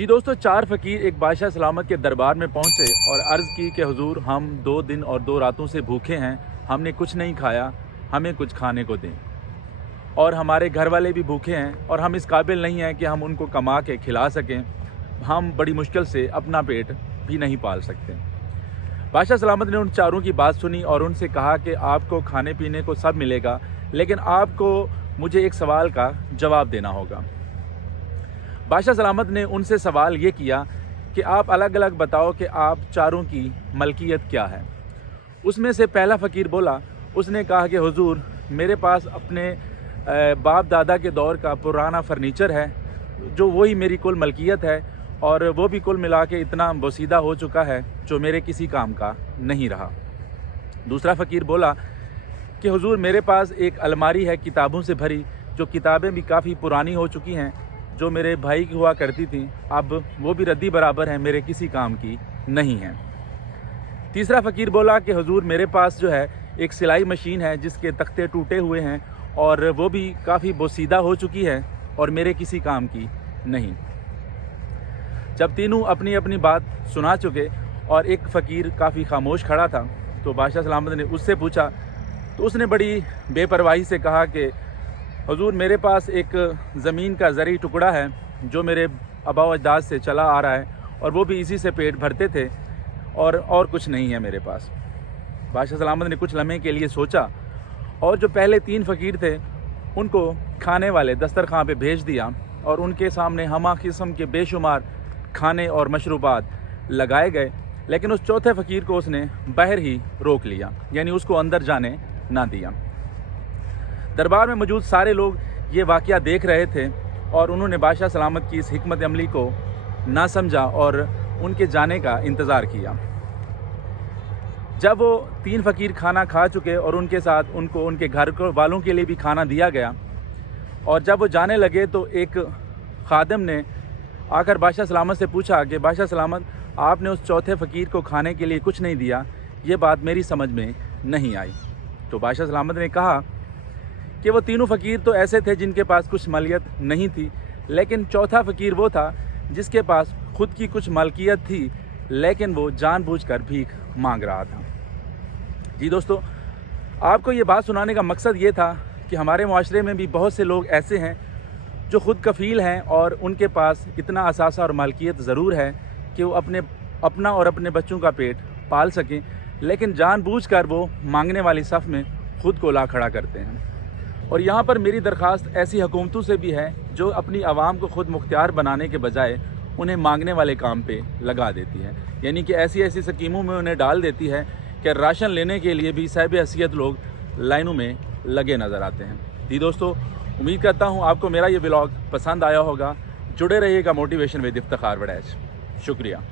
जी दोस्तों, चार फ़कीर एक बादशाह सलामत के दरबार में पहुँचे और अर्ज़ की कि हुजूर, हम 2 दिन और 2 रातों से भूखे हैं, हमने कुछ नहीं खाया, हमें कुछ खाने को दें। और हमारे घर वाले भी भूखे हैं और हम इस काबिल नहीं हैं कि हम उनको कमा के खिला सकें। हम बड़ी मुश्किल से अपना पेट भी नहीं पाल सकते। बादशाह सलामत ने उन चारों की बात सुनी और उनसे कहा कि आपको खाने पीने को सब मिलेगा, लेकिन आपको मुझे एक सवाल का जवाब देना होगा। बादशाह सलामत ने उनसे सवाल ये किया कि आप अलग अलग बताओ कि आप चारों की मलकियत क्या है। उसमें से पहला फ़कीर बोला, उसने कहा कि हुजूर, मेरे पास अपने बाप दादा के दौर का पुराना फ़र्नीचर है, जो वही मेरी कुल मलकियत है, और वो भी कुल मिला के इतना बोसीदा हो चुका है जो मेरे किसी काम का नहीं रहा। दूसरा फ़कीर बोला कि हुजूर, मेरे पास एक अलमारी है किताबों से भरी, जो किताबें भी काफ़ी पुरानी हो चुकी हैं, जो मेरे भाई की हुआ करती थी, अब वो भी रद्दी बराबर हैं, मेरे किसी काम की नहीं है। तीसरा फ़कीर बोला कि हुजूर, मेरे पास जो है एक सिलाई मशीन है जिसके तख्ते टूटे हुए हैं और वो भी काफ़ी बोसीदा हो चुकी है और मेरे किसी काम की नहीं। जब तीनों अपनी अपनी बात सुना चुके और एक फ़कीर काफ़ी खामोश खड़ा था, तो बादशाह सलामत ने उससे पूछा, तो उसने बड़ी बेपरवाही से कहा कि हुजूर, मेरे पास एक ज़मीन का ज़री टुकड़ा है जो मेरे आबा व अजदाद से चला आ रहा है, और वो भी इसी से पेट भरते थे, और कुछ नहीं है मेरे पास। बादशाह सलामत ने कुछ लम्हे के लिए सोचा और जो पहले 3 फ़कीर थे उनको खाने वाले दस्तरखान पे भेज दिया और उनके सामने हमा किस्म के बेशुमार खाने और मशरूबात लगाए गए, लेकिन उस चौथे फ़कीर को उसने बाहर ही रोक लिया, यानी उसको अंदर जाने ना दिया। दरबार में मौजूद सारे लोग ये वाक़या देख रहे थे और उन्होंने बादशाह सलामत की इस हिकमत अमली को ना समझा और उनके जाने का इंतज़ार किया। जब वो 3 फ़कीर खाना खा चुके और उनके साथ उनको उनके घर वालों के लिए भी खाना दिया गया, और जब वो जाने लगे तो एक खादिम ने आकर बादशाह सलामत से पूछा कि बादशाह सलामत, आपने उस चौथे फ़कीर को खाने के लिए कुछ नहीं दिया, ये बात मेरी समझ में नहीं आई। तो बादशाह सलामत ने कहा कि वो तीनों फ़कीर तो ऐसे थे जिनके पास कुछ मलियत नहीं थी, लेकिन चौथा फ़कीर वो था जिसके पास खुद की कुछ मलकियत थी, लेकिन वो जानबूझकर भीख मांग रहा था। जी दोस्तों, आपको ये बात सुनाने का मकसद ये था कि हमारे माशरे में भी बहुत से लोग ऐसे हैं जो ख़ुद कफ़ील हैं और उनके पास इतना असासा और मालकियत ज़रूर है कि वो अपना और अपने बच्चों का पेट पाल सकें, लेकिन जानबूझकर वो मांगने वाली सफ़ में ख़ुद को ला खड़ा करते हैं। और यहाँ पर मेरी दरख्वास्त ऐसी हुकूमतों से भी है जो अपनी आवाम को ख़ुद मुख्तियार बनाने के बजाय उन्हें मांगने वाले काम पे लगा देती है, यानी कि ऐसी ऐसी स्कीमों में उन्हें डाल देती है कि राशन लेने के लिए भी साहिब हैसियत लोग लाइनों में लगे नज़र आते हैं। जी दोस्तों, उम्मीद करता हूँ आपको मेरा ये व्लॉग पसंद आया होगा। जुड़े रहिएगा मोटिवेशन विद इफ्तिखार वड़ैच। शुक्रिया।